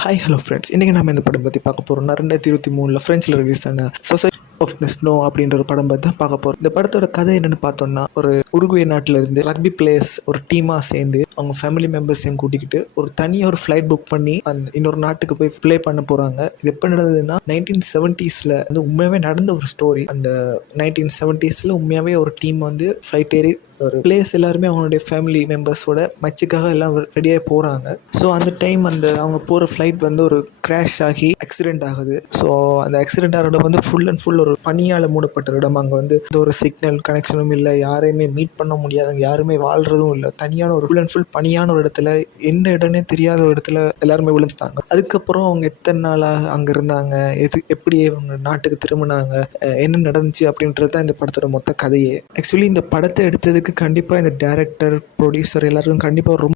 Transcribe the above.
Hi hello friends, இன்றைக்கி நம்ம இந்த படம் பற்றி பார்க்க போகிறோம்னா 2023 ஃப்ரெஞ்சில் ரிலீஸ் ஆன சொசைட்டி ஆஃப் நெஸ்னோ அப்படின்ற ஒரு படம் பற்றி தான் பார்க்க போகிறோம். இந்த படத்தோட கதை என்னென்னு பார்த்தோம்னா, ஒரு உருகுவே நாட்டில் இருந்து ரக்பி பிளேயர்ஸ் ஒரு டீமாக சேர்ந்து அவங்க ஃபேமிலி மெம்பர்ஸையும் கூட்டிக்கிட்டு ஒரு தனியாக ஒரு ஃப்ளைட் புக் பண்ணி அந்த இன்னொரு நாட்டுக்கு போய் ப்ளே பண்ண போகிறாங்க. இது எப்போ நடந்ததுன்னா 1970s வந்து உண்மையாகவே நடந்த ஒரு ஸ்டோரி. அந்த 1970s உண்மையாகவே ஒரு டீம் வந்து ஃப்ளைட் ஏறி ஒரு பிளேஸ் எல்லாருமே அவங்களுடைய ஃபேமிலி மெம்பர்ஸோட மச்சுக்காக எல்லாம் ரெடியாக போகிறாங்க. ஸோ அந்த டைம் அவங்க போகிற ஃப்ளைட் வந்து ஒரு கிராஷ் ஆகி ஆக்சிடென்ட் ஆகுது. ஸோ அந்த ஆக்சிடென்ட் ஆகிற இடம் வந்து ஃபுல் அண்ட் ஃபுல் ஒரு பனியால் மூடப்பட்ட இடம். அங்கே வந்து எந்த ஒரு சிக்னல் கனெக்ஷனும் இல்லை, யாரையுமே மீட் பண்ண முடியாது, அங்கே யாருமே வாழ்கிறதும் இல்லை. தனியான ஒரு ஃபுல் அண்ட் ஃபுல் பனியான ஒரு இடத்துல, எந்த இடம்னே தெரியாத ஒரு இடத்துல எல்லாருமே விழுந்துட்டாங்க. அதுக்கப்புறம் அவங்க எத்தனை நாளாக அங்கே இருந்தாங்க, எப்படி அவங்க நாட்டுக்கு திரும்பினாங்க, என்ன நடந்துச்சு அப்படின்றது தான் இந்த படத்தோட மொத்த கதையே. ஆக்சுவலி இந்த படத்தை எடுத்ததுக்கு கண்டிப்பாக இந்த டைரக்டர், ப்ரொடியூசர் எல்லாருக்கும் கண்டிப்பாக ரொம்ப